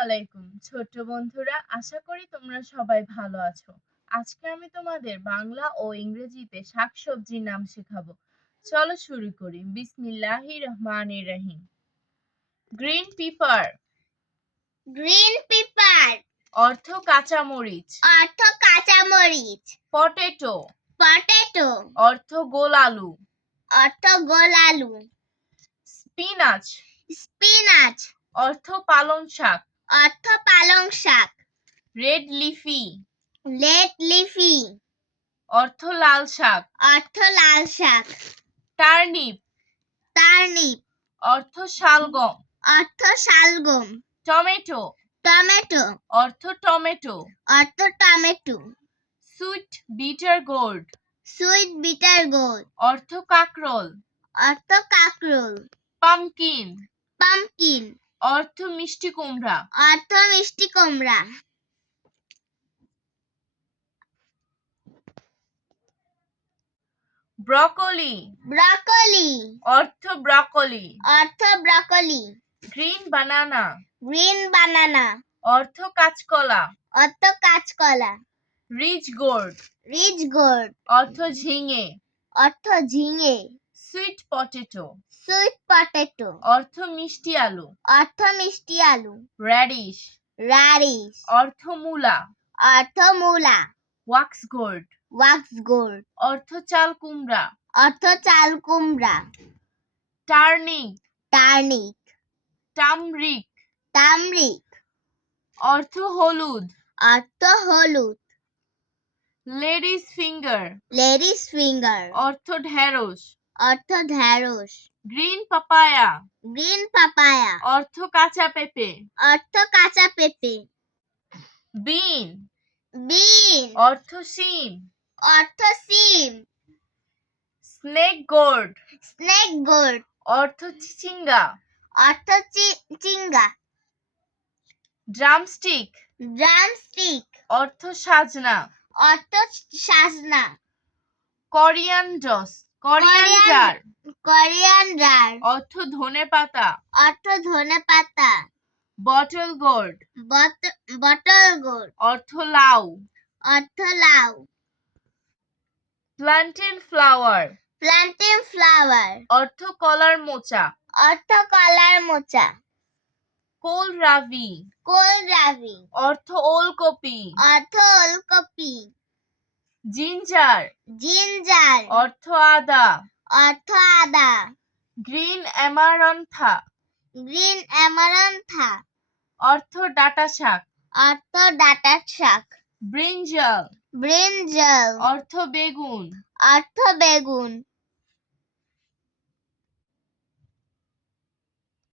আলাইকুম ছোট্ট বন্ধুরা, আশা করি তোমরা সবাই ভালো আছো। আজকে আমি তোমাদের বাংলা ও ইংরেজিতে শাকসবজির নাম শেখাবো। চলো শুরু করি। বিসমিল্লাহির রহমানির রহিম। Green pepper. গ্রিন পেপার অর্থ কাঁচামরিচ। অর্থ কাঁচামরিচ। পটেটো। পটেটো অর্থ গোল আলু। অর্থ গোল আলু। স্পিনাচ। স্পিনাচ অর্থ পালং শাক। অর্থ পালং শাক। Red leafy. রেড লিফি অর্থ লাল শাক। অর্থ লাল শাক। টার্নিপ। টার্নিপ অর্থ শালগম। অর্থ শালগম। টমেটো। টমেটো অর্থ টমেটো। অর্থ tomato. Sweet bitter gourd. Sweet bitter gourd অর্থ কাকরোল। অর্থ কাঁকরোল। পামকিন। পাম্পকিন অর্থ মিষ্টি কুমড়া। অর্থ মিষ্টি কুমড়া। ব্রকলি। ব্রকলি অর্থ ব্রকলি। অর্থ ব্রকলি। গ্রিন বানানা। গ্রিন বানানা অর্থ কাঁচকলা। অর্থ কাঁচকলা। Rich gourd. রিচ গোর্ড অর্থ ঝিঙে। অর্থ ঝিঙে। Sweet potato. সুইট পটেটো অর্থ মিষ্টি আলু। অর্থ মিষ্টি আলু। র্যাডিশ। রাডিশ অর্থ মূলা। অর্থ মূলা। Wax gourd. ওয়াক্স গোর্ড অর্থ চাল কুমড়া। অর্থ চাল কুমড়া। টার্নিপ। টার্নিপ টামরিক। তামরিক অর্থ হলুদ। অর্থ হলুদ। Ladies finger. লেডিস ফিঙ্গার অর্থ ঢেঁড়স। অর্থ ঢেঁড়স। Green papaya. গ্রিন পাপায়া অর্থ কাঁচা পেঁপে। অর্থ কাঁচা পেঁপে। বিন। বিন অর্থ শিম। অর্থ সিম। Snake gourd. স্নেক গোর্ড অর্থ চিচিঙ্গা। অর্থ চিঙ্গা। ড্রামস্টিক। ড্রামস্টিক অর্থ সাজনা। অর্থ সাজনা। করিয়ান্ডার। করিয়ান্ডার করিয়ান্ডার অর্থ ধনেপাতা। অর্থ ধনেপাতা। Bottle gourd. বটল গোর্ড অর্থ লাউ। অর্থ লাউ। Plantain flower. প্ল্যান্টেন ফ্লাওয়ার অর্থ কলার মোচা। অর্থ কলার মোচা। কোলরাবি। কোলরাবি অর্থ ওলকপি। অর্থ ওলকপি। জিঞ্জার। জিঞ্জার অর্থ আদা। অর্থ আদা। গ্রিন অ্যামারান্থা। গ্রিন অ্যামারান্থা অর্থ ডাঁটা শাক। অর্থ ডাঁটা শাক। ব্রিঞ্জাল। ব্রিঞ্জাল অর্থ বেগুন। অর্থ বেগুন।